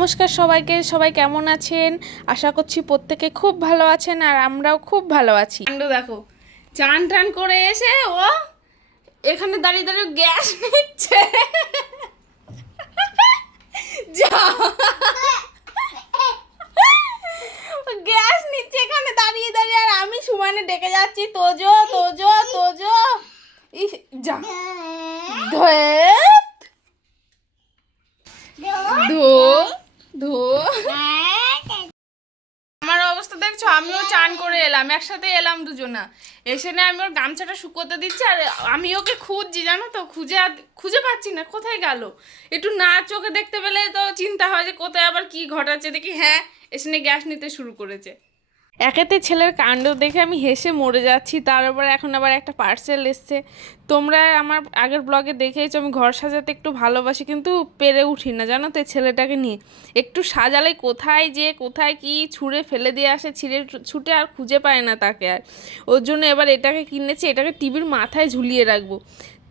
নমস্কার সবাইকে, সবাই কেমন আছেন? আশা করছি প্রত্যেকে খুব ভালো আছেন আর আমরাও খুব ভালো আছি। দেখো, চান টান করে এসে ও এখানে দাঁড়িয়ে দাঁড়িয়ে গ্যাস নিচ্ছে। যা, গ্যাস নিচ্ছে এখানে দাঁড়িয়ে দাঁড়িয়ে, আর আমি সুমানে ডেকে যাচ্ছি তোজো তোজো তোজো। ইস, যা ধো ধো। আমার অবস্থা দেখছো, আমিও চান করে এলাম, একসাথে এলাম দুজনা। এসে না আমি ওর গামছাটা শুকোতে দিচ্ছি, আর আমি ওকে খুঁজছি, জানো তো, খুঁজে পাচ্ছি না কোথায় গেল। একটু না চোখে দেখতে পেলে তো চিন্তা হয় যে কোথায় আবার কি ঘটাচ্ছে। দেখি হ্যাঁ, এসে গ্যাস নিতে শুরু করেছে। একেতে ছেলের কাণ্ড দেখে আমি হেসে মরে যাচ্ছি, তার উপরে এখন আবার একটা পার্সেল এসছে। তোমরা আমার আগের ব্লগে দেখেইছো আমি ঘর সাজাতে একটু ভালোবাসি, কিন্তু পেরে উঠি না, জানো তো। ছেলেটাকে নিয়ে একটু সাজালে কোথায় যে কোথায় কি ছুঁড়ে ফেলে দিয়ে আসে, ছুটে আর খুঁজে পায় না তাকে। আর ওর জন্য এবার এটাকে কিনেছি, এটাকে টিভির মাথায় ঝুলিয়ে রাখবো,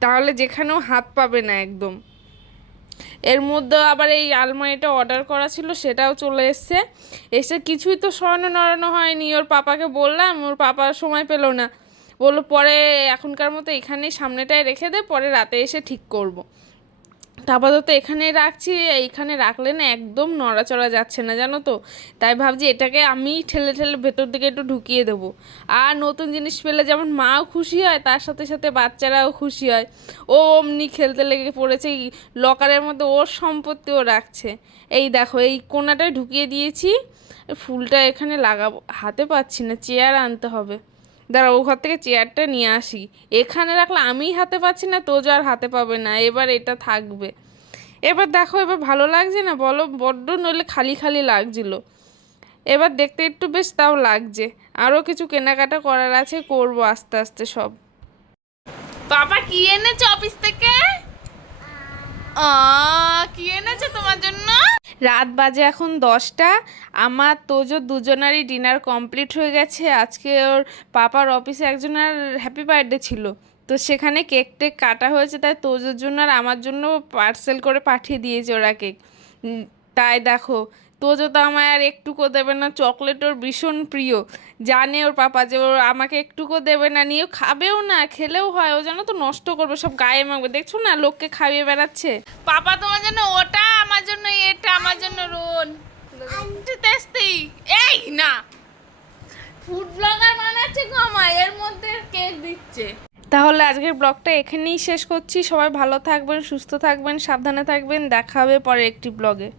তাহলে যেখানেও হাত পাবে না একদম। এর মধ্যে আবার এই আলমারিটা অর্ডার করা ছিল, সেটাও চলে এসে কিছুই তো সরানো নড়ানো হয়নি। ওর পাপাকে বললাম, ওর পাপা সময় পেল না, বললো পরে এখনকার মতো এখানেই সামনেটায় রেখে দে, পরে রাতে এসে ঠিক করব। আপাতত এখানেই রাখছি। এইখানে রাখলে না একদম নড়াচড়া যাচ্ছে না, জানো তো। তাই ভাবছি এটাকে আমি ঠেলে ঠেলে ভেতর দিকে একটু ঢুকিয়ে দেবো। আর নতুন জিনিস পেলে যেমন মাও খুশি হয়, তার সাথে সাথে বাচ্চারাও খুশি হয়। ও অমনি খেলতে লেগে পড়েছে, লকারের মধ্যে ওর সম্পত্তিও রাখছে। এই দেখো, এই কোণাটায় ঢুকিয়ে দিয়েছি। ফুলটা এখানে লাগাবো, হাতে পাচ্ছি না, চেয়ার আনতে হবে। দাঁড়া, ও ঘর থেকে চেয়ারটা নিয়ে আসি। এখানে রাখলে আমিই হাতে পাচ্ছি না, তোজো আর হাতে পাবে না। এবার এটা থাকবে। এবার দেখো, এবার ভালো লাগছে না বলো? বড্ড নইলে খালি খালি লাগছিল, এবার দেখতে একটু বেশ তাও লাগছে। আরও কিছু কেনাকাটা করার আছে, করবো আস্তে আস্তে সব। বাবা কি এনেছে অফিস থেকে? কি এনেছে তোমার জন্য? রাত বাজে এখন 10টা। আমার তোজো দুজনারই ডিনার কমপ্লিট হয়ে গেছে। আজকে ওর পাপার অফিসে একজনের হ্যাপি বার্থডে ছিল, তো সেখানে কেক টেক কাটা হয়েছে, তাই তোজোর জন্য আর আমার জন্য পার্সেল করে পাঠিয়ে দিয়েছে ওরা কেক। তাই দেখো, তোজো তো আমায় আর একটুকু দেবে না, চকলেট ওর ভীষণ প্রিয়। জানে ওর পাপা যে ওর আমাকে একটুকু দেবে না, নিয়েও খাবেও না, খেলেও হয় ও জানো তো নষ্ট করবে, সব গায়ে মাখবে। দেখছো না লোককে খাইয়ে বেড়াচ্ছে। পাপা তোমার জন্য ওটা, আমার জন্য এটা, আমার জন্য রোল তেস্তি। এই না, ফুড ব্লগার বানাচ্ছে গো, আমায় এর মধ্যে কেক দিচ্ছে। তাহলে আজকের ব্লগটা এখানেই শেষ করছি। সবাই ভালো থাকবেন, সুস্থ থাকবেন, সাবধানে থাকবেন। দেখা হবে পরে একটি ব্লগে।